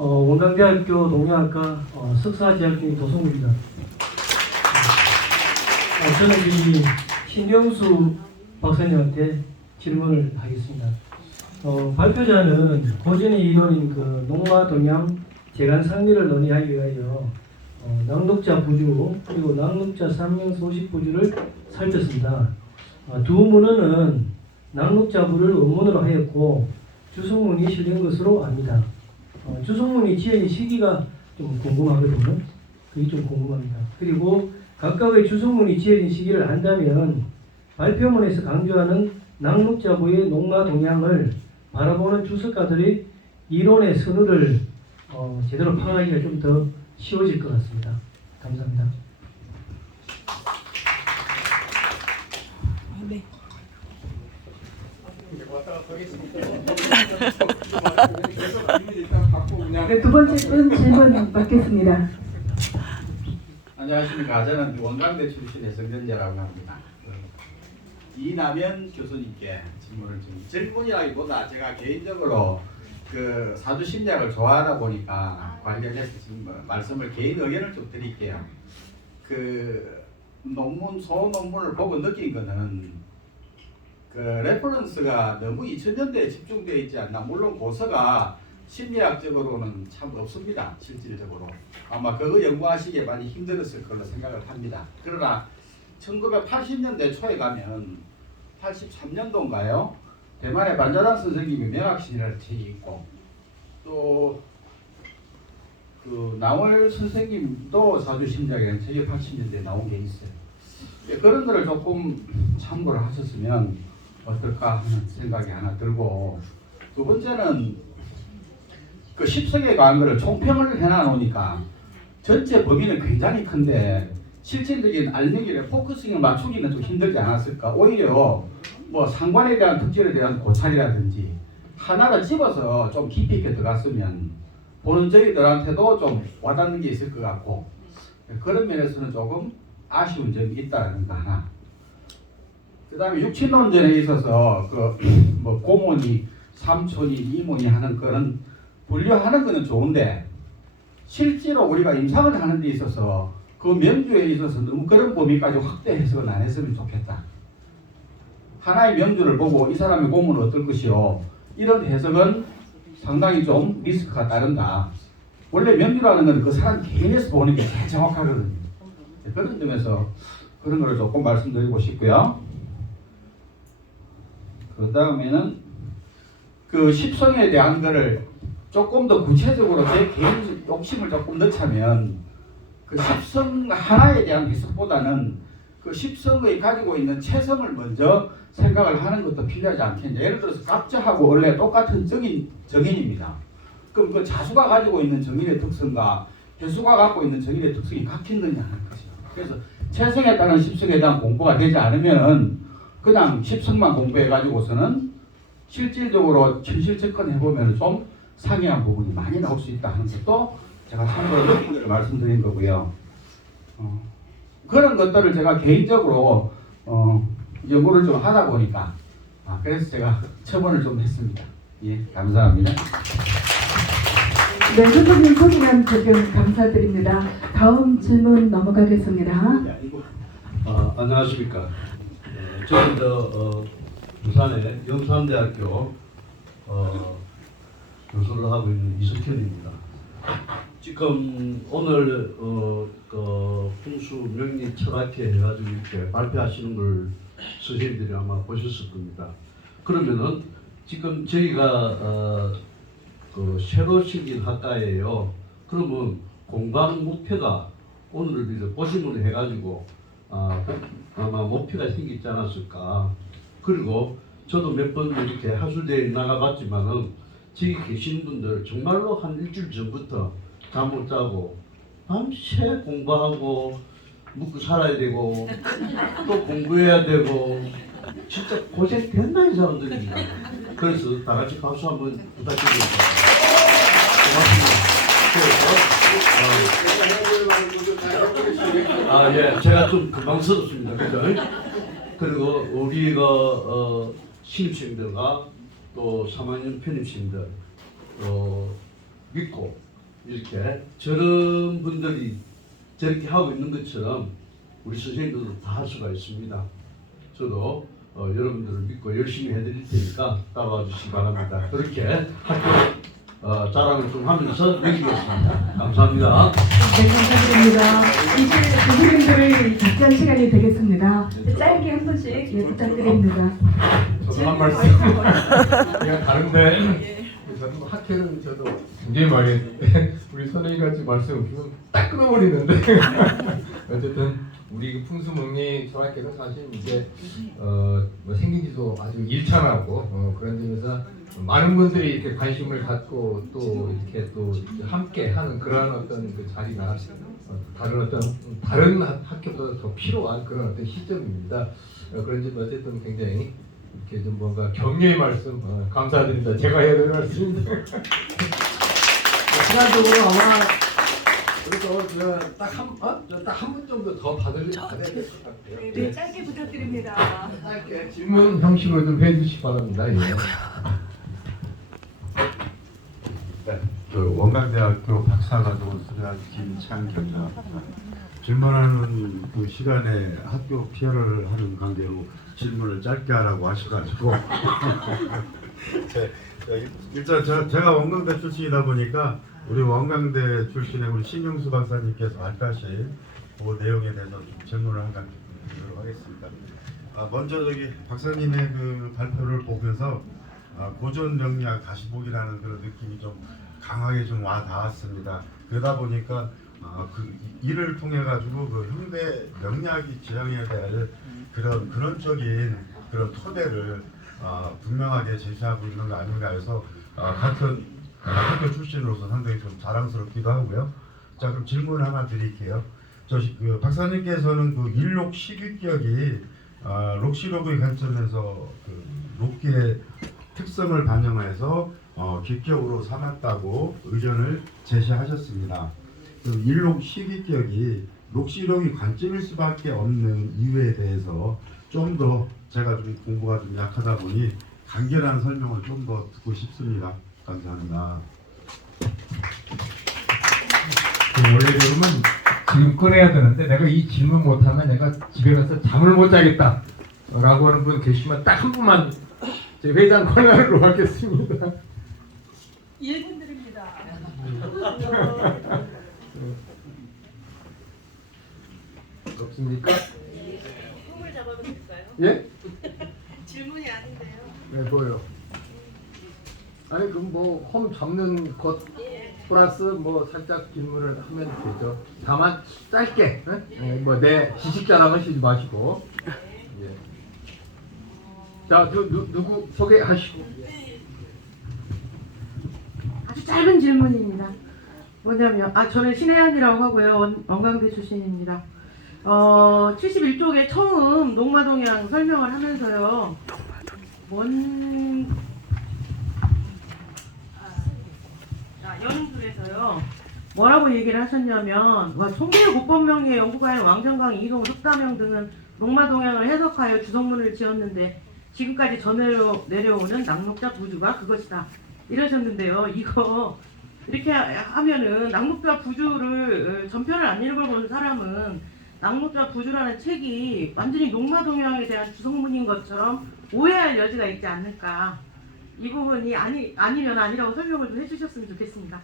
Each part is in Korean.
원광대학교 동양학과 석사 재학 중인 도성우입니다. 저는 이 신경수 박사님한테 질문을 하겠습니다. 발표자는 고전의 이론인 그 농마 동양 재간 상리를 논의하기 위하여 낭독자 부주 그리고 낭독자 삼명 소식 부주를 살폈습니다. 두 문헌은 낭독자부를 원문으로 하였고 주성문이 실린 것으로 압니다. 주성문이 지어진 시기가 좀 궁금하거든요. 그게 좀 궁금합니다. 그리고 각각의 주성문이 지어진 시기를 안다면 발표문에서 강조하는 낭록자부의 농마 동향을 바라보는 주석가들의 이론의 선우를 제대로 파악하기가 좀 더 쉬워질 것 같습니다. 감사합니다. 네. 네, 두 번째 질문 받겠습니다. 안녕하십니까. 저는 원광대 출신의 성전재라고 합니다. 이남현 교수님께 질문을 좀 질문이라기보다 제가 개인적으로 그 사주심리학을 좋아하다 보니까 관련해서 지금 말씀을 개인 의견을 좀 드릴게요. 그 논문 소논문을 보고 느낀 거는 그 레퍼런스가 너무 2000년대에 집중되어 있지 않나. 물론 고서가 심리학적으로는 참 없습니다. 실질적으로 아마 그거 연구하시기에 많이 힘들었을 걸로 생각을 합니다. 그러나 1980년대 초에 가면 83년도인가요? 대만의 반자랑 선생님이 명학신이라는 책이 있고 또 그 나월 선생님도 사주심리학이라는 책이 80년대에 나온 게 있어요. 그런 거를 조금 참고를 하셨으면 어떨까 하는 생각이 하나 들고, 두 번째는 그 10성에 관한 거를 총평을 해놔 놓으니까 전체 범위는 굉장히 큰데 실질적인 알맹이를 포커싱을 맞추기는 좀 힘들지 않았을까. 오히려 뭐 상관에 대한 특징에 대한 고찰이라든지 하나를 집어서 좀 깊이 있게 들어갔으면 보는 저희들한테도 좀 와닿는 게 있을 것 같고, 그런 면에서는 조금 아쉬운 점이 있다는 거 하나. 그 다음에 육친론전에 있어서 그 뭐 고모니, 삼촌이, 이모니 하는 거는 분류하는 거는 좋은데 실제로 우리가 임상을 하는 데 있어서 그 명주에 있어서 너무 그런 범위까지 확대 해석은 안 했으면 좋겠다. 하나의 명주를 보고 이 사람의 고문은 어떨 것이요, 이런 해석은 상당히 좀 리스크가 따른다. 원래 명주라는 건 그 사람 개인에서 보는 게 제일 정확하거든요. 그런 점에서 그런 거를 조금 말씀드리고 싶고요. 그 다음에는 그 십성에 대한 거를 조금 더 구체적으로 제 개인 욕심을 조금 넣자면 그 십성 하나에 대한 해석보다는 그 십성의 가지고 있는 체성을 먼저 생각을 하는 것도 필요하지 않겠냐. 예를 들어서 갑자하고 원래 똑같은 정인입니다. 그럼 그 자수가 가지고 있는 정인의 특성과 해수가 갖고 있는 정인의 특성이 같겠느냐 하는 것이죠. 그래서 체성에 따른 십성에 대한 공부가 되지 않으면 그냥 십성만 공부해 가지고서는 실질적으로 현실 접근해 보면 좀 상이한 부분이 많이 나올 수 있다 하는 것도 제가 참고로 느낀 걸 말씀드린 거고요. 그런 것들을 제가 개인적으로 연구를 좀 하다 보니까 그래서 제가 첨언을 좀 했습니다. 예, 감사합니다. 네, 선생님 소중한 답변 감사드립니다. 다음 질문 넘어가겠습니다. 안녕하십니까. 저는 부산의 영산대학교 교수를 하고 있는 이석현입니다. 지금 오늘 그 풍수 명리 철학회 해가지고 이렇게 발표하시는 걸 선생님들이 아마 보셨을 겁니다. 그러면은 지금 저희가 그 새로 생긴 학과예요. 그러면 공부하는 목표가 오늘 이제 보시문을 해가지고 아마 목표가 생기지 않았을까. 그리고 저도 몇 번 이렇게 하수대에 나가봤지만은 저기 계시는 분들 정말로 한 일주일 전부터 잠 못 자고 밤새 공부하고 먹고 살아야 되고 또 공부해야 되고 진짜 고생됐나 이 사람들입니다. 그래서 다 같이 박수 한번 부탁드리겠습니다. 고맙습니다. 예, 제가 좀 금방스럽습니다. 그죠? 그리고 우리가 신입생들과 또 3학년 편입생들 믿고 이렇게 저런 분들이 저렇게 하고 있는 것처럼 우리 선생님들도 다 할 수가 있습니다. 저도 여러분들을 믿고 열심히 해드릴 테니까 따라와 주시기 바랍니다. 그렇게 학교 자랑을 좀 하면서 여기겠습니다. 감사합니다. 네, 감사드립니다. 이제 선생님들의 답변 시간이 되겠습니다. 짧게 한 분씩 예, 부탁드립니다. 저도 한 말씀. 그냥 다른데 저도 학회는 저도 굉장히 많이 했는데 우리 선생님 같이 말씀 주면 딱 끊어버리는데 어쨌든 우리 그 풍수목리 철학회는 사실 이제 뭐 생긴 지도 아주 일천하고 그런 점에서 많은 분들이 이렇게 관심을 갖고 또 이렇게 함께 하는 그런 어떤 그 자리가 다른 학교보다 더 필요한 그런 어떤 시점입니다. 그런 점 어쨌든 굉장히 이렇게 좀 뭔가 격려의 말씀 감사드립니다. 제가 해야 될 말씀입니다. 시간적으로 아마 그래서 딱 한 분 정도 더 받아야 될 것 같아요. 네, 짧게 부탁드립니다. 짧게 질문 형식으로 좀 해주시기 바랍니다. 예. 네, 그 원광대학교 박사과정을 수료한 김창경입니다. 질문하는 그 시간에 학교 피해를 하는 관계로 질문을 짧게 하라고 하셔가지고 일단 제가 원광대 출신이다 보니까 우리 원광대 출신의 우리 신경수 박사님께서 발표하신 그 내용에 대해서 좀 질문을 한 가지 드리도록 하겠습니다. 먼저 박사님의 그 발표를 보면서 고전 명리학 다시 보기라는 그런 느낌이 좀 강하게 좀 와 닿았습니다. 그러다 보니까 그 이를 통해 가지고 그 현대 명리학이 지향해야 될 그런 근원적인 그런 토대를 분명하게 제시하고 있는 거 아닌가 해서 같은 학교 출신으로서 상당히 좀 자랑스럽기도 하고요. 자, 그럼 질문 하나 드릴게요. 그 박사님께서는 그 일록 11격이 록시록의 관점에서 그 록기의 특성을 반영해서 기격으로 삼았다고 의견을 제시하셨습니다. 그 일록 12격이 록시록의 관점일 수밖에 없는 이유에 대해서 좀 더 제가 좀 공부가 좀 약하다 보니 간결한 설명을 좀 더 듣고 싶습니다. 감사합니다. 원래대로는 지금 꺼내야 되는데 내가 이 질문 못하면 내가 집에 가서 잠을 못 자겠다 라고 하는 분 계시면 딱 한 분만 제 회장 권한으로 하겠습니다. 1분 드립니다. 없습니까? 홈을 잡아도 될까요? 예? 질문이 아닌데요. 네, 뭐요? 아니 그럼 뭐 홈 잡는 것 플러스 뭐 살짝 질문을 하면 되죠. 다만 짧게, 뭐 내 지식 자랑을 하시지 마시고. 예. 자, 누구 소개하시고. 아주 짧은 질문입니다. 뭐냐면 저는 신혜연이라고 하고요. 원광대 출신입니다. 71쪽에 처음 녹마동향 설명을 하면서요. 연구에서요. 뭐라고 얘기를 하셨냐면 송계일 국법명리의 연구가인 왕정강, 이동, 흑다명 등은 녹마동향을 해석하여 주성문을 지었는데 지금까지 전해로 내려오는 낙록자 부주가 그것이다 이러셨는데요. 이거 이렇게 하면은 낙록자 부주를 전편을 안 읽어본 사람은 낙록자 부주라는 책이 완전히 녹마동향에 대한 주성문인 것처럼 오해할 여지가 있지 않을까. 이 부분이 아니면 아니라고 설명을 좀 해주셨으면 좋겠습니다.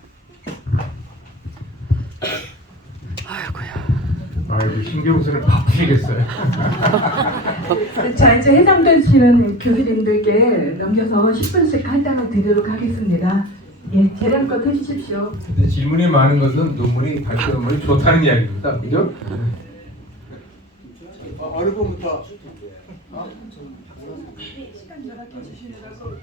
아이고 신경쓰는 바쁘시겠어요. 자, 이제 해당되시는 교수님들께 넘겨서 10분씩 할당을 드리도록 하겠습니다. 예, 재량껏 해주십시오. 근데 질문이 많은 것은 논문이 발표문이 좋다는 이야기입니다. 그죠? 어느 분부터? 시간 절약해 주시느라고.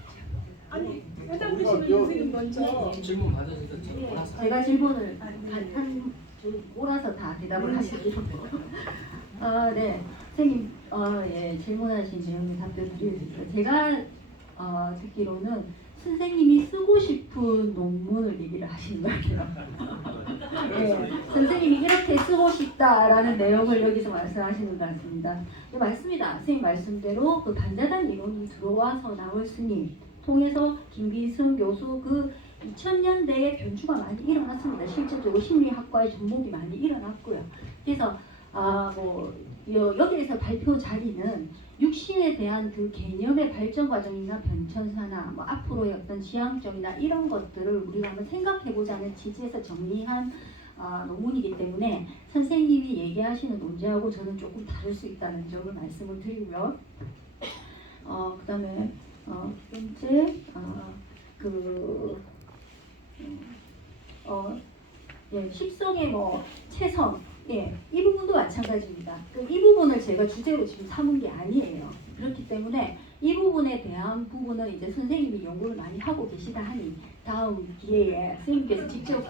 아니, 해당되시는 교수님 먼저. 질문 받으셨죠? 제가 질문을 좀 몰아서 다 대답을 하시고 네, 선생님 예, 질문하신 내용에 답변 드리겠습니다. 제가 듣기로는 선생님이 쓰고 싶은 논문을 얘기를 하시는 것 같아요. 네, 선생님이 이렇게 쓰고 싶다라는 내용을 여기서 말씀하시는 것 같습니다. 네, 맞습니다. 선생님 말씀대로 그 반자단 이론이 들어와서 나올 스님 통해서 김비승 교수 그 2000년대에 변주가 많이 일어났습니다. 실질적으로 심리학과의 접목이 많이 일어났고요. 그래서 여기에서 발표 자리는 육신에 대한 그 개념의 발전 과정이나 변천사나 앞으로의 어떤 지향점이나 이런 것들을 우리가 한번 생각해보자는 취지에서 정리한 논문이기 때문에 선생님이 얘기하시는 논제하고 저는 조금 다를 수 있다는 점을 말씀을 드리고요. 그 다음에 번째 십성의 체성, 이 부분도 마찬가지입니다. 이 부분을 제가 주제로 지금 삼은 게 아니에요. 그렇기 때문에 이 부분에 대한 부분은 이제 선생님이 연구를 많이 하고 계시다 하니 다음 기회에 선생님께서 직접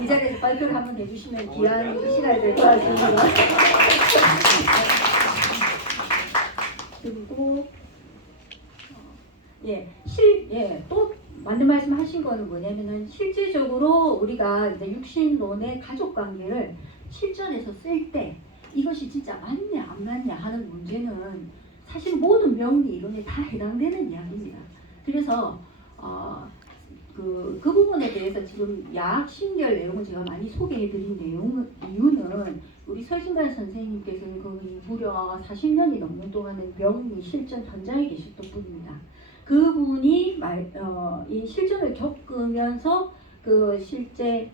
이 자리에서 발표를 한번 해주시면 귀한 시간이 될 것 같습니다. 그리고 또 맞는 말씀 하신 거는 뭐냐면은 실질적으로 우리가 이제 육신론의 가족 관계를 실전에서 쓸 때 이것이 진짜 맞냐 안 맞냐 하는 문제는 사실 모든 명리 이론에 다 해당되는 이야기입니다. 그래서 그 부분에 대해서 지금 약 신결 내용을 제가 많이 소개해드린 이유는 우리 설진관 선생님께서는 거의 무려 40년이 넘는 동안은 명리 실전 현장에 계셨던 분입니다. 그분이 이 실전을 겪으면서 그 실제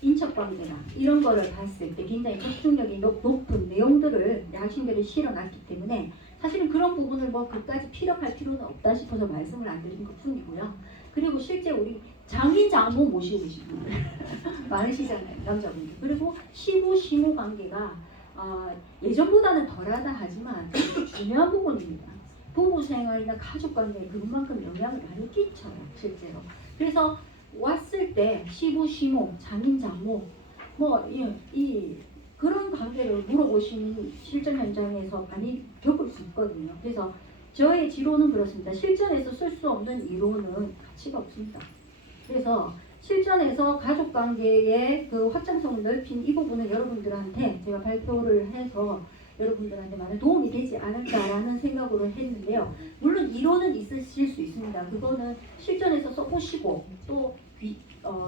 인척 관계나 이런 거를 봤을 때 굉장히 적중력이 높은 내용들을 약신결에 실어놨기 때문에 사실은 그런 부분을 그까지 피력할 필요는 없다 싶어서 말씀을 안 드린 것 뿐이고요. 그리고 실제 우리 장인 장모 모시고 계신 분들 많으시잖아요, 남자분들. 그리고 시부 시모 관계가 예전보다는 덜하다 하지만 중요한 부분입니다. 부부 생활이나 가족 관계에 그만큼 영향을 많이 끼쳐요, 실제로. 그래서 왔을 때 시부 시모, 장인 장모 그런 관계를 물어보시는 실전 현장에서 많이 겪을 수 있거든요. 그래서 저의 지론은 그렇습니다. 실전에서 쓸 수 없는 이론은 가치가 없습니다. 그래서 실전에서 가족관계의 그 확장성을 넓힌 이 부분은 여러분들한테 제가 발표를 해서 여러분들한테 많은 도움이 되지 않을까라는 생각으로 했는데요. 물론 이론은 있으실 수 있습니다. 그거는 실전에서 써보시고 또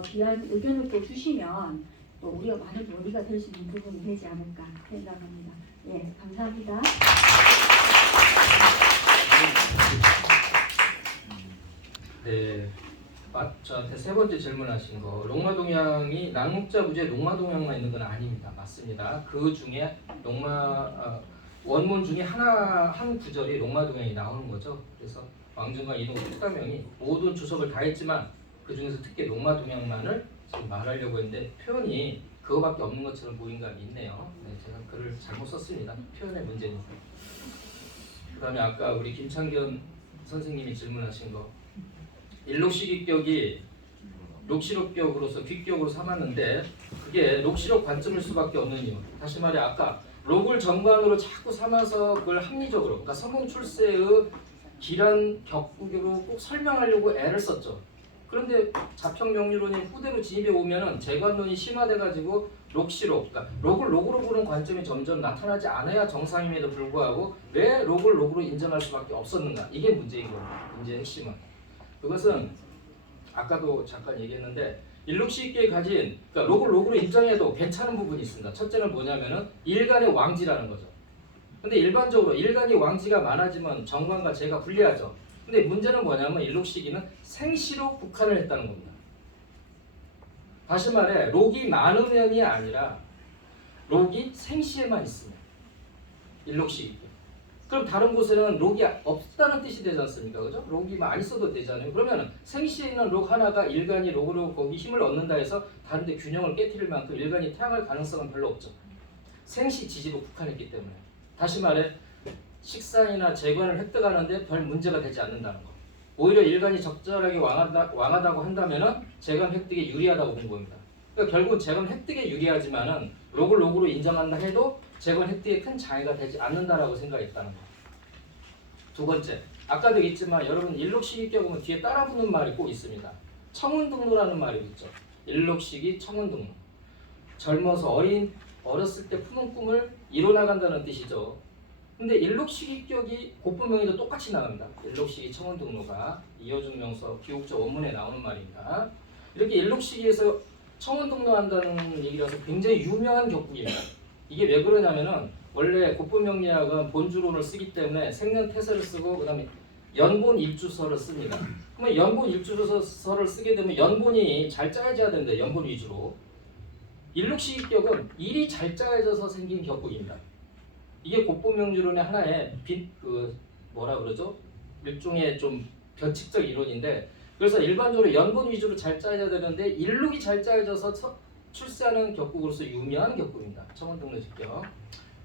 귀한 의견을 또 주시면 또 우리가 많은 논의가 될 수 있는 부분이 되지 않을까 생각합니다. 예, 감사합니다. 네, 저한테 세 번째 질문하신 거 롱마동양이 낭목자부지에 롱마동양만 있는 건 아닙니다. 맞습니다. 그 중에 원문 중에 한 구절이 롱마동양이 나오는 거죠. 그래서 왕정과 이동 특가명이 모든 주석을 다 했지만 그 중에서 특히 롱마동양만을 지금 말하려고 했는데 표현이 그거밖에 없는 것처럼 보인 감이 있네요. 네, 제가 글을 잘못 썼습니다. 표현의 문제니까. 그 다음에 아까 우리 김창견 선생님이 질문하신 거 일록식 입격이 녹시록격으로서 귀격으로 삼았는데 그게 녹시록 관점일 수밖에 없는 이유. 다시 말해 아까 록을 정관으로 자꾸 삼아서 그걸 합리적으로 그러니까 서문 출세의 기란 격국으로 꼭 설명하려고 애를 썼죠. 그런데 자평명리론이 후대로 진입해 오면은 재관론이 심화돼가지고 록시록, 그러니까 록을 록으로 보는 관점이 점점 나타나지 않아야 정상임에도 불구하고 왜 록을 록으로 인정할 수밖에 없었는가? 이게 문제인 겁니다. 문제의 핵심은. 그것은 아까도 잠깐 얘기했는데 일록시 있게 가진 그러니까 록을 록으로 인정해도 괜찮은 부분이 있습니다. 첫째는 뭐냐면은 일간의 왕지라는 거죠. 근데 일반적으로 일간이 왕지가 많아지면 정관과 재가 불리하죠. 근데 문제는 뭐냐면 일록시기는 생시로 국한을 했다는 겁니다. 다시 말해 록이 많으면이 아니라 록이 생시에만 있으면 일록시기. 그럼 다른 곳에는 록이 없다는 뜻이 되지 않습니까? 그죠? 록이 많이 써도 되잖아요. 그러면 생시에 있는 록 하나가 일간이 록으로 거기 힘을 얻는다 해서 다른 데 균형을 깨뜨릴 만큼 일간이 태양할 가능성은 별로 없죠. 생시 지지로 국한했기 때문에. 다시 말해 식상이나 재관을 획득하는데 별 문제가 되지 않는다는 거. 오히려 일간이 적절하게 왕하다고 한다면은 재관 획득에 유리하다고 본 겁니다. 그러니까 결국 재관 획득에 유리하지만은 록을 록으로 인정한다 해도 재관 획득에 큰 장애가 되지 않는다라고 생각했다는 거. 두 번째, 아까도 있지만 여러분 일록시기 껴보면 뒤에 따라붙는 말이 꼭 있습니다. 청운등로라는 말이 있죠. 일록시기 청운등로. 젊어서 어렸을 때 품은 꿈을 이뤄나간다는 뜻이죠. 근데 일록시기 격이 곱분명에도 똑같이 나갑니다. 일록시기 청운등로가 이어준 명서 기록자 원문에 나오는 말입니다. 이렇게 일록시기에서 청원 등록한다는 얘기라서 굉장히 유명한 격국입니다. 이게 왜 그러냐면은 원래 국부명리학은 본주론을 쓰기 때문에 생년태세를 쓰고 그다음에 연본 일주서를 씁니다. 그러면 연본 일주서를 쓰게 되면 연본이 잘 짜여져야 되는데 연본 위주로 일록시기격은 일이 잘 짜여져서 생긴 격국입니다. 이게 국부명리론의 하나의 뭐라 그러죠? 일종의 좀 변칙적 이론인데 그래서 일반적으로 연본 위주로 잘 짜여져야 되는데 일록이 잘 짜여져서 출세하는 격국으로서 유명한 격국입니다. 청원등록직격.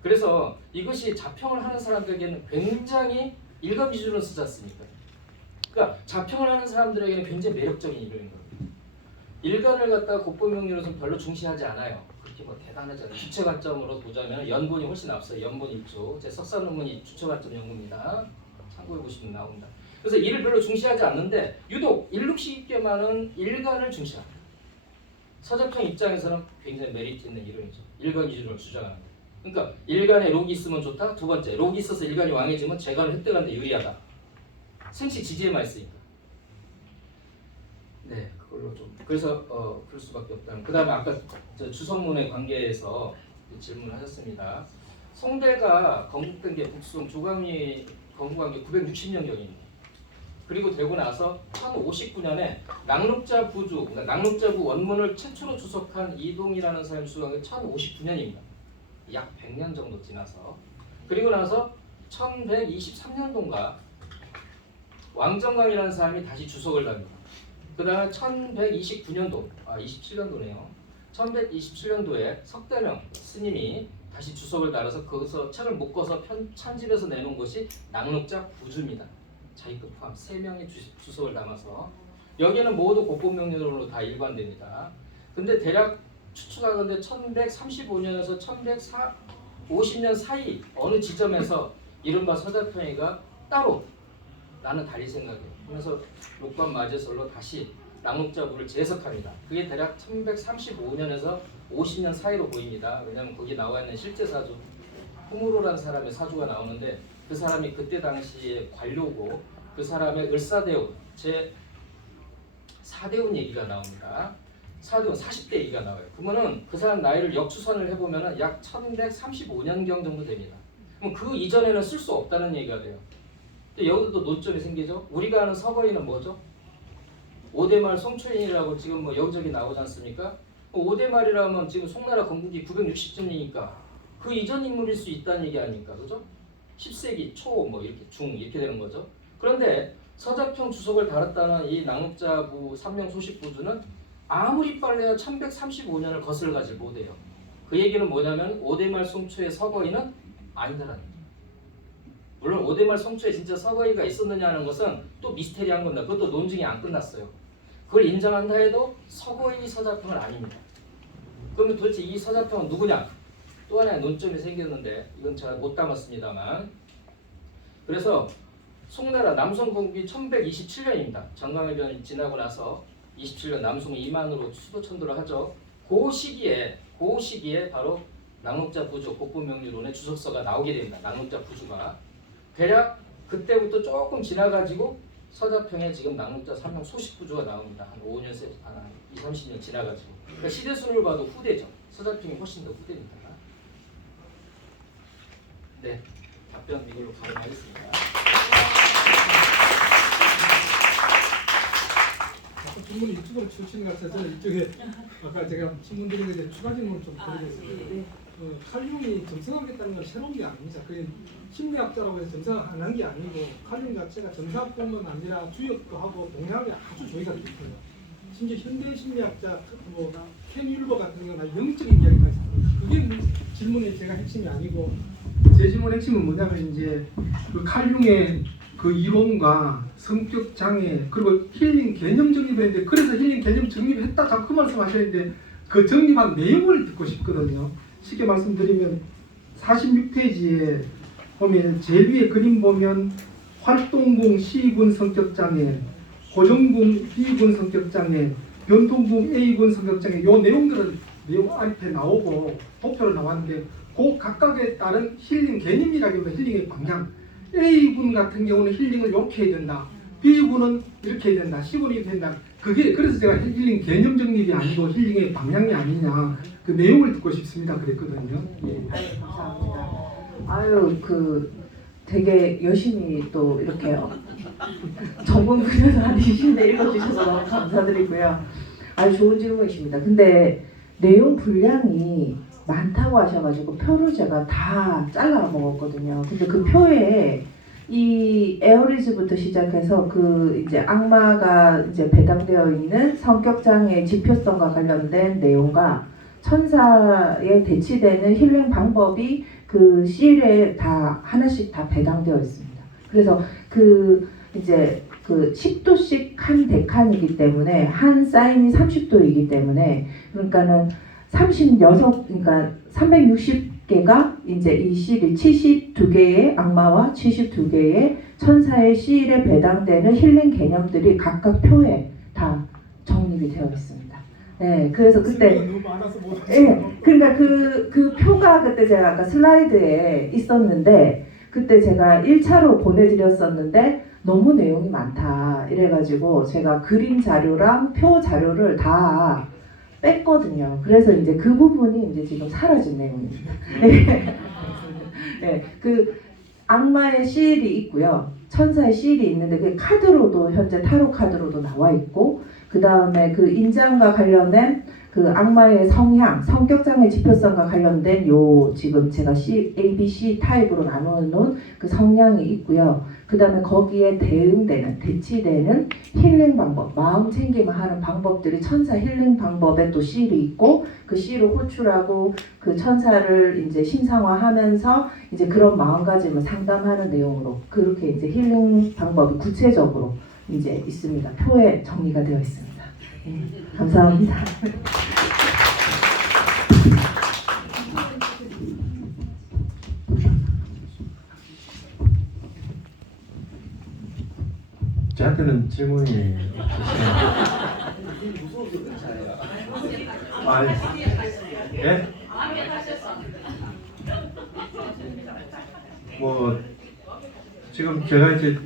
그래서 이것이 자평을 하는 사람들에게는 굉장히 일간 위주로 쓰지 않습니까? 그러니까 자평을 하는 사람들에게는 굉장히 매력적인 이론인 겁니다. 일간을 갖다가 국부명리로서는 별로 중시하지 않아요. 그렇게 뭐 대단하지 않아요. 주체 관점으로 보자면 연본이 훨씬 앞서요. 연본 일조. 제 석사 논문이 주체 관점 연구입니다. 참고해 보시면 나옵니다. 그래서 이를 별로 중시하지 않는데 유독 일록시기께만은 일간을 중시합니다. 서자평 입장에서는 굉장히 메리트 있는 이론이죠. 일간 위주를 주장하는 거예요. 그러니까 일간에 록이 있으면 좋다. 두 번째, 록이 있어서 일간이 왕해지면 재간을 획득하는데 유리하다. 생식 지지에만 있으니까. 네, 그걸로 좀 그래서 그럴 수밖에 없다는. 그다음에 아까 주성문의 관계에서 질문하셨습니다. 송대가 건국된 게 북송 조광이 건국한 게 960년경입니다. 그리고 되고 나서 1059년에 낙록자 부주, 그러니까 낙록자부 원문을 최초로 주석한 이동이라는 사람이 수고한 게 1059년입니다. 약 100년 정도 지나서. 그리고 나서 1123년도인가 왕정강이라는 사람이 다시 주석을 답니다. 그 다음에 1129년도, 27년도네요. 1127년도에 석대명 스님이 다시 주석을 달아서 거기서 책을 묶어서 편집해서 내놓은 것이 낙록자 부주입니다. 자기 것 포함 3명의 주석을 담아서 여기는 모두 국보명령으로 다 일관됩니다. 근데 대략 추측하건대 1135년에서 1150년 사이 어느 지점에서 이른바 서자평이가 따로 나는 다리 생각해 하면서 록관 마제설로 다시 낙록자부를 재해석합니다. 그게 대략 1135년에서 50년 사이로 보입니다. 왜냐하면 거기 나와 있는 실제 사주 후무로라는 사람의 사주가 나오는데 그 사람이 그때 당시에 관료고 그 사람의 을사대운 제 4대운 얘기가 나옵니다. 4대운 40대 얘기가 나와요. 그러면은 그 사람 나이를 역추선을 해보면은 약 1135년경 정도 됩니다. 그럼 그 이전에는 쓸 수 없다는 얘기가 돼요. 근데 여기도 또 논점이 생기죠. 우리가 아는 서거인은 뭐죠? 오대말 송초인이라고 지금 뭐 여기저기 나오지 않습니까? 오대말이라면 지금 송나라 건국이 960년이니까 그 이전 인물일 수 있다는 얘기 아닙니까? 그죠? 10세기 초 뭐 이렇게 중 이렇게 되는 거죠. 그런데 서자평 주석을 달았다는 이 낙록자부 삼명 소식부주는 아무리 빨래야 1135년을 거슬러가지 못해요. 그 얘기는 뭐냐면 오대말 송초의 서거인은 아니다라는 거예요. 물론 오대말 송초에 진짜 서거인가 있었느냐는 것은 또 미스테리한 겁니다. 그것도 논증이 안 끝났어요. 그걸 인정한다 해도 서거인이 서자평은 아닙니다. 그러면 도대체 이 서자평은 누구냐? 또 하나의 논점이 생겼는데 이건 제가 못 담았습니다만 그래서 송나라 남송 건국이 1127년입니다. 정강해변이 지나고 나서 27년 남송 2만으로 수도 천도를 하죠. 그 시기에 바로 낙록자 부주 국부명리론의 주석서가 나오게 됩니다. 낙록자 부주가 대략 그때부터 조금 지나가지고 서자평에 지금 낙록자 3명 소식부주가 나옵니다. 한 5년, 2, 30년 지나가지고 그러니까 시대순을 봐도 후대죠. 서자평이 훨씬 더 후대입니다. 네, 답변 이걸로 가름하겠습니다. 질문이 이쪽으로 출신 같아서 이쪽에 아까 제가 질문 드린 것에 추가 질문을 좀 드리겠습니다. 칼륨이 점성하겠다는 건 새로운 게 아닙니다. 그게 심리학자라고 해서 점성을 안 한 게 아니고 칼륨 자체가 점사뿐만 아니라 주역도 하고 동양에 아주 조이가 깊어요. 심지어 현대 심리학자 켄 율버 같은 경우는 영적인 이야기까지 합니다. 그게 질문의 제가 핵심이 아니고 제 질문 핵심은 뭐냐면 이제 그 칼융의 그 이론과 성격 장애 그리고 힐링 개념 정립했는데 그래서 힐링 개념 정립했다 자꾸 그 말씀하셨는데 그 정립한 내용을 듣고 싶거든요. 쉽게 말씀드리면 46페이지에 보면 제일 위에 그림 보면 활동궁 C군 성격장애, 고정궁 B군 성격장애, 변동궁 A군 성격장애 요 내용들은 내용 앞에 나오고 도표로 나왔는데 그 각각에 따른 힐링 개념이라기보다 힐링의 방향 A군 같은 경우는 힐링을 이렇게 해야 된다. B군은 이렇게 해야 된다, C군이 이렇게 된다. 그게 그래서 제가 힐링 개념 정립이 아니고 힐링의 방향이 아니냐 그 내용을 듣고 싶습니다 그랬거든요. 예. 아유, 감사합니다. 아유, 되게 열심히 또 이렇게 전문 분야에서 한 20대 읽어주셔서 너무 감사드리고요. 아주 좋은 질문이십니다. 근데 내용 분량이 많다고 하셔가지고 표를 제가 다 잘라 먹었거든요. 근데 그 표에 이 에어리즈부터 시작해서 그 이제 악마가 이제 배당되어 있는 성격 장애의 지표성과 관련된 내용과 천사에 대치되는 힐링 방법이 그 시일에 다 하나씩 다 배당되어 있습니다. 그래서 이제 10도씩 한 데칸이기 때문에 한 사인이 30도이기 때문에 그러니까는 그러니까 360개가 이제 이 시일 72개의 악마와 72개의 천사의 시일에 배당되는 힐링 개념들이 각각 표에 다 정립이 되어 있습니다. 네, 그래서 그때 너무 많아서 못 예, 그러니까 그 표가 그때 제가 아까 슬라이드에 있었는데 그때 제가 1차로 보내드렸었는데 너무 내용이 많다 이래가지고 제가 그림 자료랑 표 자료를 다 뺐거든요. 그래서 이제 그 부분이 이제 지금 사라진 내용입니다. 네, 그 악마의 시일이 있고요. 천사의 시일이 있는데 그 카드로도 현재 타로 카드로도 나와 있고 그 다음에 그 인장과 관련된 그 악마의 성향, 성격장애 지표성과 관련된 요 지금 제가 A, B, C 타입으로 나눠놓은 그 성향이 있고요. 그 다음에 거기에 대치되는 힐링 방법, 마음 챙김을 하는 방법들이 천사 힐링 방법에 또 C를 있고 그 C를 호출하고 그 천사를 이제 신상화하면서 이제 그런 마음가짐을 상담하는 내용으로 그렇게 이제 힐링 방법이 구체적으로 이제 있습니다. 표에 정리가 되어 있습니다. 감사합니다. 저한테는 질문이 없으시네요. 아니, 예? 뭐 지금 제가 이제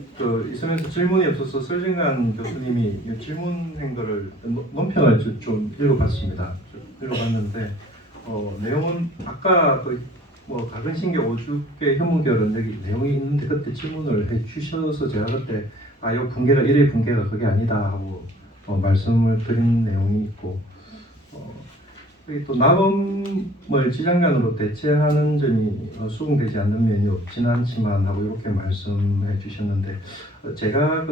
있으면서 질문이 없어서 설진관 교수님이 이 질문한 거를 논평을 좀 읽어봤습니다. 읽어봤는데 내용은 아까 뭐 각은신계 오죽계 혐오결은 여기 내용이 있는데 그때 질문을 해주셔서 제가 그때 이 분계가 일의 분계가 그게 아니다 하고 말씀을 드린 내용이 있고 여기 또 나범을 지장간으로 대체하는 점이 수긍되지 않는 면이 없지는 않지만 하고 이렇게 말씀해 주셨는데 제가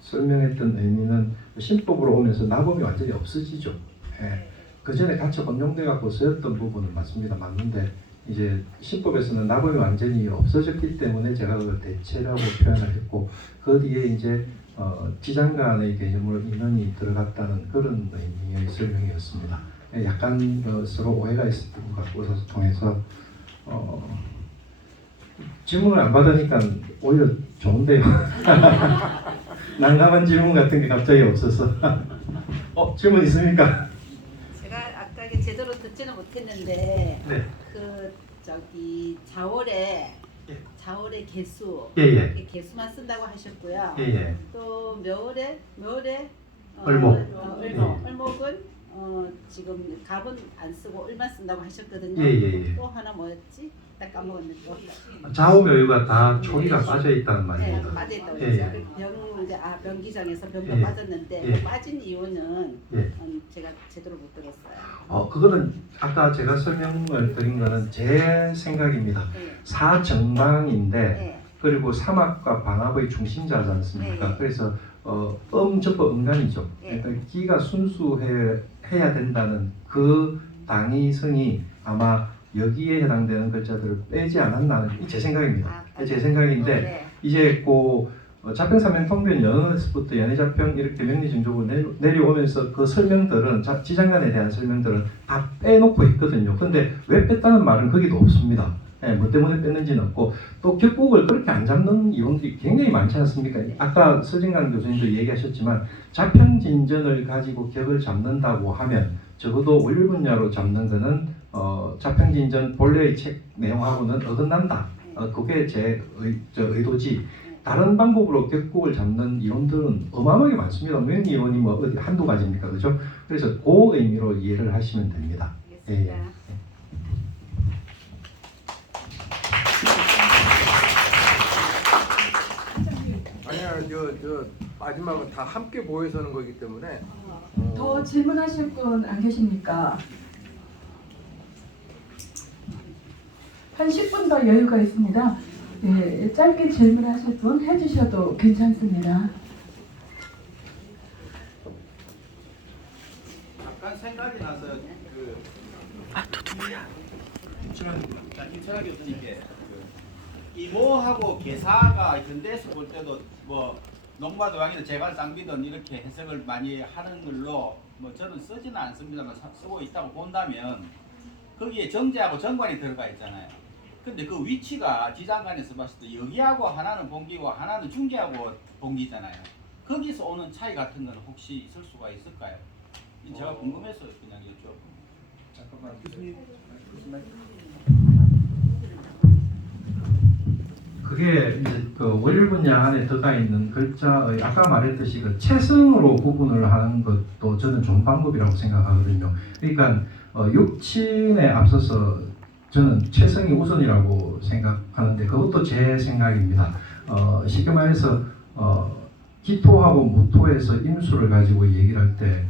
설명했던 의미는 신법으로 오면서 나범이 완전히 없어지죠. 예. 그 전에 같이 혼용돼 갖고 쓰였던 부분은 맞습니다. 맞는데 이제 신법에서는 나범이 완전히 없어졌기 때문에 제가 그걸 대체라고 표현을 했고 그 뒤에 이제 지장간의 개념으로 인연이 들어갔다는 그런 의미의 설명이었습니다. 약간 서로 오해가 있었던 것 같고 통해서 질문을 안 받으니까 오히려 좋은데요. 난감한 질문 같은 게 갑자기 없어서 질문 있습니까? 제가 아까 이게 제대로 듣지는 못했는데 네. 자월의 개수 예. 개수만 쓴다고 하셨고요. 예. 또 묘월에 을목. 을목은 지금 갑은 안 쓰고 을만 쓴다고 하셨거든요. 예. 또 하나 뭐였지? 딱 까먹었는데. 좌우묘유가 다 초기가 빠져 있다는 네, 말입니다. 빠져있다고 예. 했죠. 병기장에서 병도 예. 빠졌는데 예. 빠진 이유는 예. 제가 제대로 못 들었어요. 그거는 아까 제가 설명을 드린 거는 제 생각입니다. 네. 사정방인데 네. 그리고 삼합과 방합의 중심자지 않습니까? 네. 그래서 음접법 음간이죠. 네. 그러니까 기가 순수해야 된다는 그 당위성이 아마 여기에 해당되는 글자들을 빼지 않았나는 제 생각입니다. 제 생각인데 네. 이제 자평사명 통변 연에서부터 연해자평 이렇게 명리정족으로 내려오면서 그 설명들은 지장간에 대한 설명들은 다 빼놓고 있거든요. 근데 왜 뺐다는 말은 거기도 없습니다. 뭐 때문에 뺐는지는 없고 또 격국을 그렇게 안 잡는 이론들이 굉장히 많지 않습니까? 아까 서진강 교수님도 얘기하셨지만 자평진전을 가지고 격을 잡는다고 하면 적어도 원률분야로 잡는 거는 자평진전 본래의 책 내용하고는 어긋난다. 그게 제 의도지. 다른 방법으로 격국을 잡는 이론들은 어마어마하게 많습니다. 명리 이론이 뭐 어디 한두 가지입니까, 그죠? 그래서 그 의미로 이해를 하시면 됩니다. 예. 아니야, 저 마지막은 다 함께 모여서는 거기 때문에 더 질문하실 분 안 계십니까? 한 10분 더 여유가 있습니다. 네, 짧게 질문하실 분 해주셔도 괜찮습니다. 잠깐 생각이 나서 또 누구야? 김철학 교수님께 이모하고 계사가 현대에서 볼 때도 뭐 농마도왕이나 재발 쌍비든 이렇게 해석을 많이 하는 걸로 뭐 저는 쓰지는 않습니다만 쓰고 있다고 본다면 거기에 정제하고 정관이 들어가 있잖아요. 근데 그 위치가 지장간에서 봤을 때 여기하고 하나는 봉기고 하나는 중계하고 봉기잖아요. 거기서 오는 차이 같은 건 혹시 있을 수가 있을까요? 제가 궁금해서 그냥 여쭤봅니다. 잠깐만 교수님. 그게 이제 그 월일 분야 안에 들어가 있는 글자의 아까 말했듯이 그 체성으로 구분을 하는 것도 저는 좋은 방법이라고 생각하거든요. 그러니까 육친에 앞서서 저는 체성이 우선이라고 생각하는데 그것도 제 생각입니다. 쉽게 말해서 기토하고 무토에서 임수를 가지고 얘기를 할 때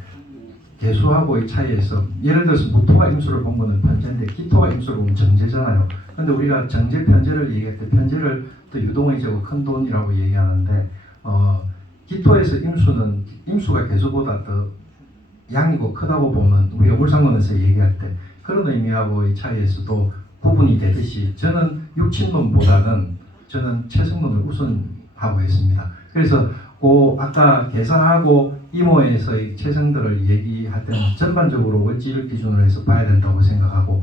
개수하고의 차이에서 예를 들어서 무토가 임수를 본 거는 편제인데 기토가 임수를 보면 정제잖아요. 근데 우리가 정제 편제를 얘기할 때 편제를 또 유동의 제곱 큰 돈이라고 얘기하는데 기토에서 임수가 개수보다 더 양이고 크다고 보면 우리가 물상론에서 얘기할 때 그런 의미하고의 차이에서도 구분이 되듯이 저는 육친론보다는 저는 체성론을 우선하고 있습니다. 그래서 그 아까 계산하고 이모에서의 체성들을 얘기할 때는 전반적으로 월지를 기준으로 해서 봐야 된다고 생각하고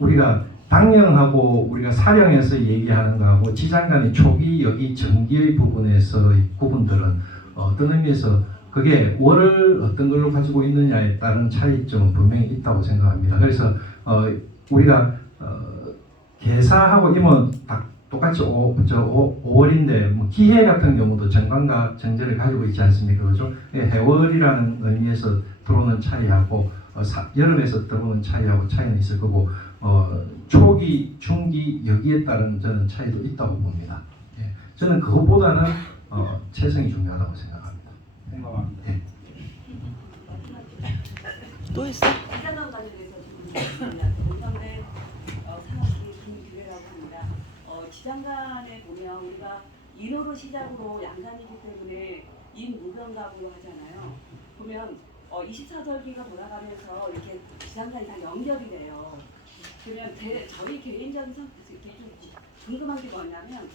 우리가 당령하고 우리가 사령에서 얘기하는 거하고 지장간의 초기 여기 정기의 부분에서의 구분들은 어떤 의미에서 그게 월을 어떤 걸로 가지고 있느냐에 따른 차이점은 분명히 있다고 생각합니다. 그래서 우리가 계사하고 임은 똑같이 5월인데 뭐 기해 같은 경우도 정관과 정제를 가지고 있지 않습니까? 그렇죠? 해월이라는 의미에서 들어오는 차이하고 여름에서 들어오는 차이하고 차이는 있을 거고 초기, 중기 여기에 따른 저는 차이도 있다고 봅니다. 예. 저는 그것보다는 체성이 중요하다고 생각합니다. 공감합니다. 예. 또 있어? 시장관 관련해서 질문드리겠습니다. 공감대 산업기 김규래라고 합니다. 지장간에 보면 우리가 인호로 시작으로 양간이기 때문에 인무병갑으로 하잖아요. 보면 24절기가 돌아가면서 이렇게 지장간이 다 연결이 돼요. 그러면 저희 개인적인 좀 궁금한 게 뭐냐면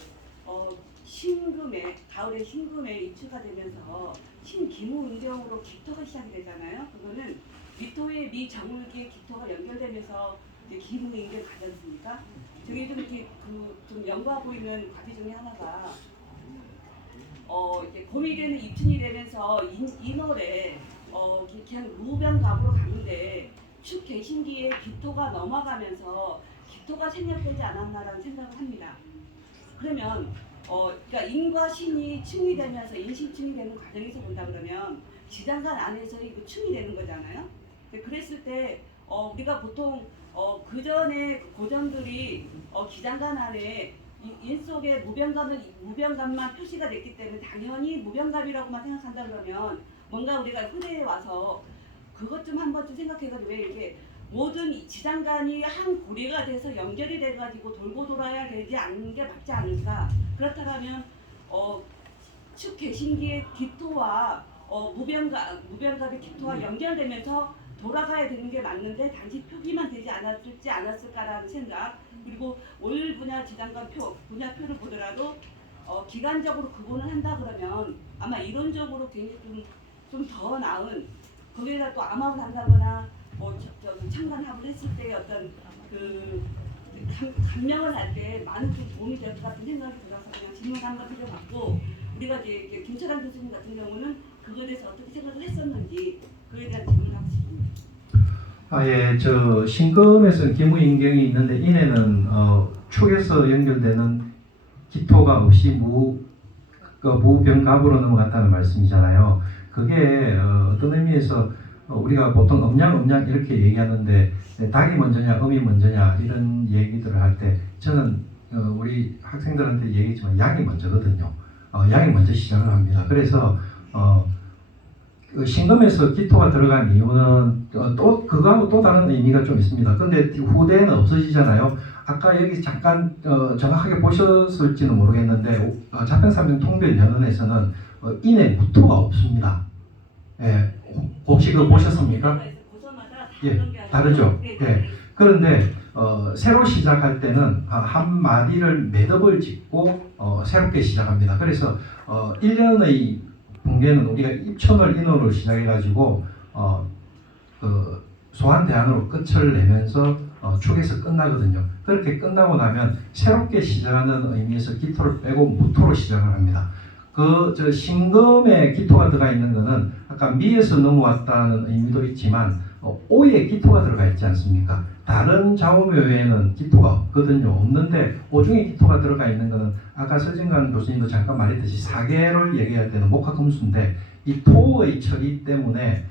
신금에 가을에 신금에 입추가 되면서 신기무운경으로 기토가 시작이 되잖아요. 그거는 미토의 미정울기에 기토가 연결되면서 기무인경 가지 않습니까? 저게 좀 이렇게 좀 연구하 보이는 과제 중에 하나가 이제 봄이 되는 입춘이 되면서 인월에 그냥 무병갑으로 가는데 축 개신기에 기토가 넘어가면서 기토가 생략되지 않았나라는 생각을 합니다. 그러면 그러니까 인과 신이 충이 되면서 인신충이 되는 과정에서 본다 그러면 지장간 안에서의 그 충이 되는 거잖아요. 그랬을 때 우리가 보통 그 전에 고전들이 기장간 안에 인 속에 무병갑만 표시가 됐기 때문에 당연히 무병갑이라고만 생각한다 그러면 뭔가 우리가 후대에 와서 그것 좀 한 번쯤 생각해가지고 왜 이렇게 모든 지장간이 한 고리가 돼서 연결이 돼가지고 돌고 돌아야 되지 않는 게 맞지 않을까? 그렇다면 축 개신기의 기토와 무병갑의 기토와 연결되면서 돌아가야 되는 게 맞는데 단지 표기만 되지 않았을까라는 생각. 그리고 월 분야 지장간 분야표를 보더라도 기간적으로 구분을 한다 그러면 아마 이론적으로 굉장히 좀 더 나은 거기에다 또 암합을 한다거나 창간합을 했을 때 어떤 감명을 할 때 많은 좀 도움이 될 것 같은 생각이 들어서 그냥 질문 한번 드려봤고 우리가 이제 김철환 교수님 같은 경우는 그거에 대해서 어떻게 생각을 했었는지 그에 대한 질문을 하고 싶습니다. 예, 저 신금에서는 기무인경이 있는데 인에는 축에서 연결되는 기토가 없이 무병갑으로 넘어갔다는 말씀이잖아요. 그게 어떤 의미에서 우리가 보통 음양 이렇게 얘기하는데 닭이 먼저냐 음이 먼저냐 이런 얘기들을 할 때 저는 우리 학생들한테 얘기했지만 양이 먼저거든요. 양이 먼저 시작을 합니다. 그래서 그 신금에서 기토가 들어간 이유는 또 그거하고 또 다른 의미가 좀 있습니다. 근데 후대에는 없어지잖아요. 아까 여기 잠깐 정확하게 보셨을지는 모르겠는데 자평삼정 통별연원에서는 인에 무토가 없습니다. 예, 혹시 그거 보셨습니까? 예, 다르죠. 예. 그런데 새로 시작할 때는 한 마디를 매듭을 짓고 새롭게 시작합니다. 그래서 1년의 붕괴는 우리가 입천월 인월로 시작해가지고 그 소환대안으로 끝을 내면서 축에서 끝나거든요. 그렇게 끝나고 나면 새롭게 시작하는 의미에서 기토를 빼고 무토로 시작을 합니다. 저 신금에 기토가 들어가 있는 것은 아까 미에서 넘어왔다는 의미도 있지만 오에 기토가 들어가 있지 않습니까? 다른 좌우묘에는 기토가 없거든요. 없는데 오중에 기토가 들어가 있는 것은 아까 서진관 교수님도 잠깐 말했듯이 사계를 얘기할 때는 목화금수인데 이 토의 처리 때문에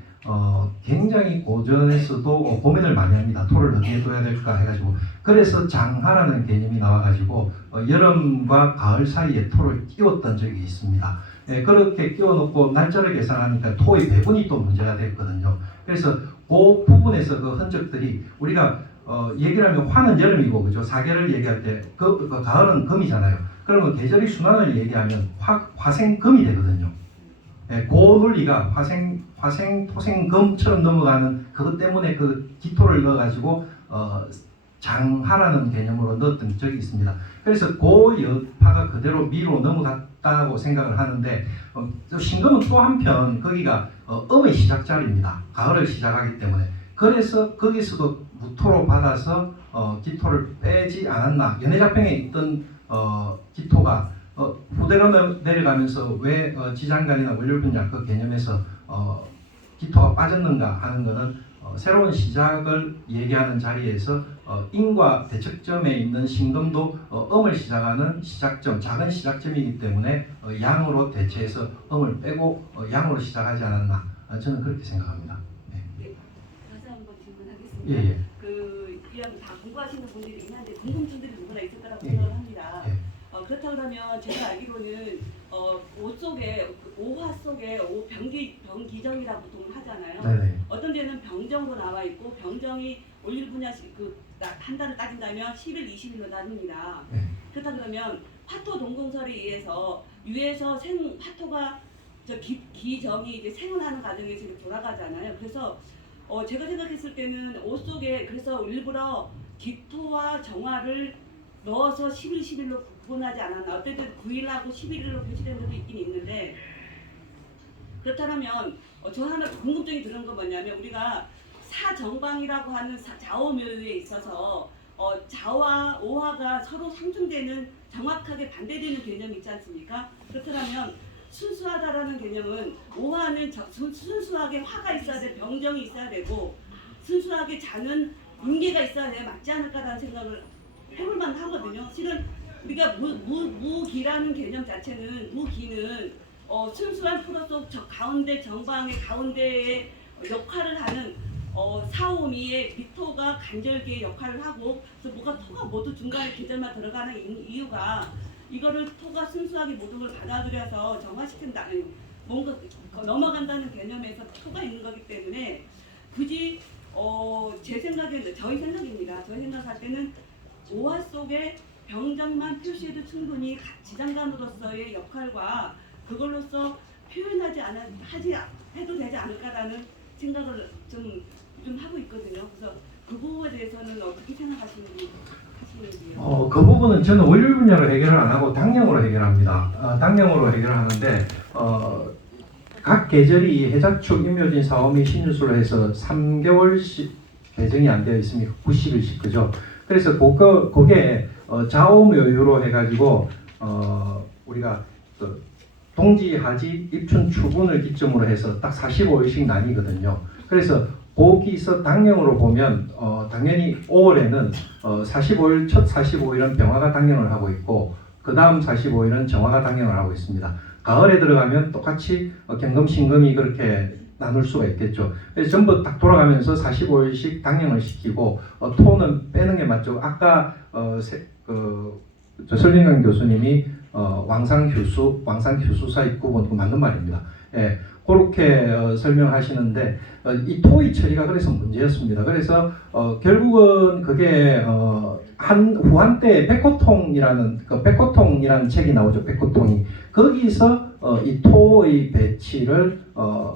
굉장히 고전에서도 고민을 많이 합니다. 토를 어디에 둬야 될까 해가지고 그래서 장하라는 개념이 나와가지고 여름과 가을 사이에 토를 끼웠던 적이 있습니다. 예, 그렇게 끼워놓고 날짜를 계산하니까 토의 배분이 또 문제가 됐거든요. 그래서 그 부분에서 그 흔적들이 우리가 얘기를 하면 화는 여름이고 그죠? 사계를 얘기할 때 그 가을은 금이잖아요. 그러면 계절의 순환을 얘기하면 화생금이 되거든요. 예, 그 논리가 화생 토생금처럼 넘어가는 그것 때문에 그 기토를 넣어가지고 장하라는 개념으로 넣었던 적이 있습니다. 그래서 그 여파가 그대로 미로 넘어갔다고 생각을 하는데 신금은 또 한편 거기가 음의 시작자리입니다. 가을을 시작하기 때문에 그래서 거기서도 무토로 받아서 기토를 빼지 않았나. 연해자평에 있던 기토가 후대로 내려가면서 왜 지장간이나 월요일분양 그 개념에서 기토가 빠졌는가 하는 것은 새로운 시작을 얘기하는 자리에서 인과 대척점에 있는 신금도 음을 시작하는 시작점, 작은 시작점이기 때문에 양으로 대체해서 음을 빼고 양으로 시작하지 않았나. 저는 그렇게 생각합니다. 네. 다시 한번 질문하겠습니다. 예. 이왕 다 공부하시는 분들이긴 한데 궁금증들이 누구나 있을 거라고 예. 생각을 합니다. 예. 그렇다 그러면 제가 알기로는 옷 속에 오화 속에 병기정이라고 보통 하잖아요. 네네. 어떤 데는 병정으로 나와 있고 병정이 올일 분야 한 달을 따진다면 10일, 20일로 나눕니다. 네. 그렇다 그러면 화토 동공설에 의해서 유에서 화토가 기정이 이제 생운하는 과정에서 이렇게 돌아가잖아요. 그래서 제가 생각했을 때는 옷 속에 그래서 일부러 기토와 정화를 넣어서 10일, 10일로 구분하지 않았나. 어쨌든 9일하고 11일로 표시된 데도 있긴 있는데 그렇다면 저 하나 궁금증이 드는 건 뭐냐면 우리가 사정방이라고 하는 좌오묘에 있어서 좌와 오화가 서로 상충되는 정확하게 반대되는 개념이 있지 않습니까? 그렇다면 순수하다라는 개념은 오화는 순수하게 화가 있어야 돼, 병정이 있어야 되고 순수하게 자는 인계가 있어야 돼 맞지 않을까라는 생각을 해볼만 하거든요. 실은 우리가 무기라는 개념 자체는 무기는 순수한 프로소 가운데 정방의 가운데에 역할을 하는 사오미의 비토가 간절기의 역할을 하고 그래서 토가 모두 중간에 계절만 들어가는 이유가 이거를 토가 순수하게 모든 걸 받아들여서 정화시킨다는 뭔가 넘어간다는 개념에서 토가 있는 거기 때문에 굳이 제 생각에는 저희 생각입니다. 저희 생각할 때는 오화 속에 병정만 표시해도 충분히 지장간으로서의 역할과 그걸로서 표현하지 해도 되지 않을까라는 생각을 좀 하고 있거든요. 그래서 그 부분에 대해서는 어떻게 생각하시는지요? 그 부분은 저는 월요일 분야로 해결을 안 하고 당령으로 해결합니다. 당령으로 해결하는데 각 계절이 해자축, 임묘진, 사오미, 신유수로 해서 3개월씩 배정이 안 되어 있으니까 90일씩 그죠? 그래서 그게 좌오묘유로 해가지고 우리가 동지, 하지, 입춘, 추분을 기점으로 해서 딱 45일씩 나뉘거든요. 그래서 거기서 당령으로 보면 당연히 5월에는 45일 첫 45일은 병화가 당령을 하고 있고 그 다음 45일은 정화가 당형을 하고 있습니다. 가을에 들어가면 똑같이 경금, 신금이 그렇게 나눌 수가 있겠죠. 그래서 전부 딱 돌아가면서 45일씩 당형을 시키고 토는 빼는 게 맞죠. 아까 설린강 교수님이 왕상휴수사의 구분 그 맞는 말입니다. 예, 그렇게 설명하시는데 이 토의 처리가 그래서 문제였습니다. 그래서 결국은 그게 후한 때 백호통이라는 책이 나오죠. 백호통이 거기서 이 토의 배치를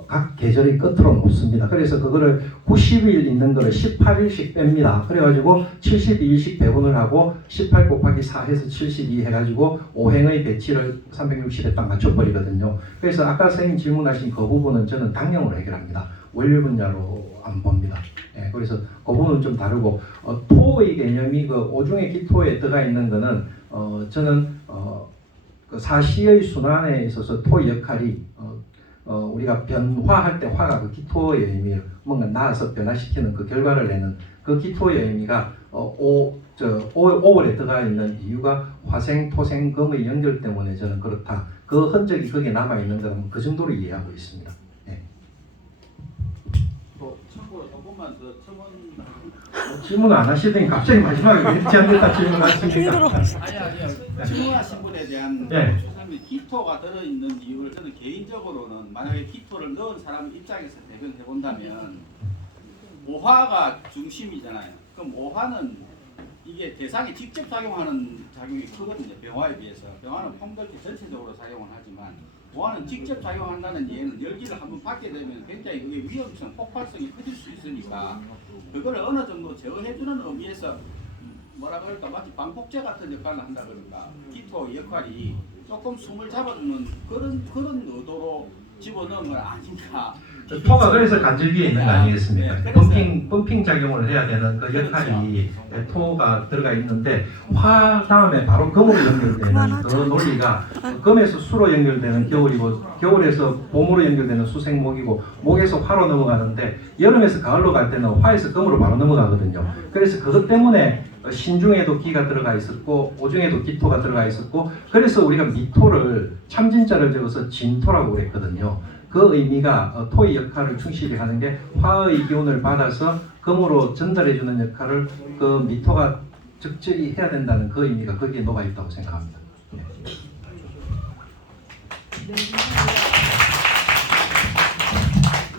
각 계절의 끝으로 놓습니다. 그래서 그거를 90일 있는 거를 18일씩 뺍니다. 그래가지고 72일씩 배분을 하고 18 곱하기 4 해서 72 해가지고 5행의 배치를 360에 딱 맞춰버리거든요. 그래서 아까 선생님 질문하신 그 부분은 저는 당형으로 해결합니다. 월요일 분야로 안 봅니다. 예, 그래서 그 부분은 좀 다르고 토의 개념이 그 오중의 기토에 들어가 있는 거는 저는 그 사시의 순환에 있어서 토의 역할이 우리가 변화할 때 화가 그 기토의 의미 뭔가 나아서 변화시키는 그 결과를 내는 그 기토의 의미가 5월에 들어가 있는 이유가 화생, 토생, 금의 연결 때문에 저는 그렇다. 그 흔적이 거기에 남아 있는 거는 그 정도로 이해하고 있습니다. 네. 참고로 조금만 더 첨언. 질문을 안 하시더니 갑자기 마지막에 왜 저한테 질문하십니까? 아니요. 질문하신 분에 대한 네. 교수님이 기토가 들어있는 이유를 저는 개인적으로는 만약에 기토를 넣은 사람 입장에서 대변해 본다면 오화가 중심이잖아요. 그럼 오화는 이게 대상에 직접 작용하는 작용이 크거든요. 병화에 비해서. 병화는 폼들게 전체적으로 작용을 하지만 오화는 직접 작용한다는 얘는 열기를 한번 받게 되면 굉장히 그게 위험성, 폭발성이 커질 수 있으니까 그걸 어느 정도 제어해주는 의미에서 뭐라 그럴까 마치 방폭제 같은 역할을 한다 그럴까 기토 역할이 조금 숨을 잡아주는 그런 의도로 집어넣은 건 아닌가. 토가 그래서 간절기에 있는 거 아니겠습니까? 펌핑 작용을 해야 되는 그 역할이 토가 들어가 있는데 화 다음에 바로 금으로 연결되는 그 논리가 금에서 수로 연결되는 겨울이고 겨울에서 봄으로 연결되는 수생목이고 목에서 화로 넘어가는데 여름에서 가을로 갈 때는 화에서 금으로 바로 넘어가거든요. 그래서 그것 때문에 신중에도 기가 들어가 있었고 오중에도 기토가 들어가 있었고 그래서 우리가 미토를 참진자를 적어서 진토라고 그랬거든요. 그 의미가 토의 역할을 충실히 하는 게 화의 기운을 받아서 금으로 전달해주는 역할을 그 미토가 적절히 해야 된다는 그 의미가 거기에 녹아 있다고 생각합니다. 네.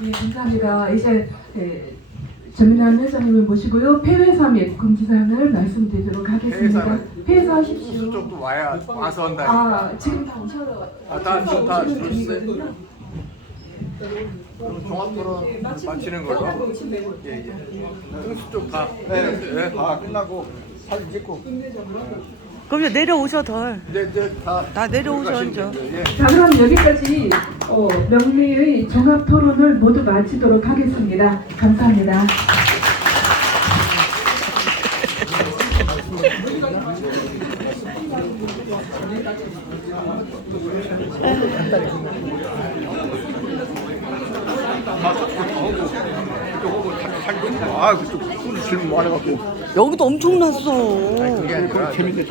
예, 감사합니다. 이제 전민환 회장님을 모시고요. 폐회사 및 공지사항을 말씀드리도록 하겠습니다. 폐회사하십시오. 쪽도 와서 한다니까. 지금 다 오셔서 다 중이거든요. 그럼 종합토론 마치는 걸로. 예. 흥수 쪽 다. 네. 다 끝나고 사진 찍고. 그럼 이제 내려오셔 덜. 네, 다 내려오셔 이제. 자, 그럼 여기까지 명리의 종합토론을 모두 마치도록 하겠습니다. 감사합니다. 그쪽 질문 많아갖고. 여기도 엄청났어. 그게 아니라 재밌게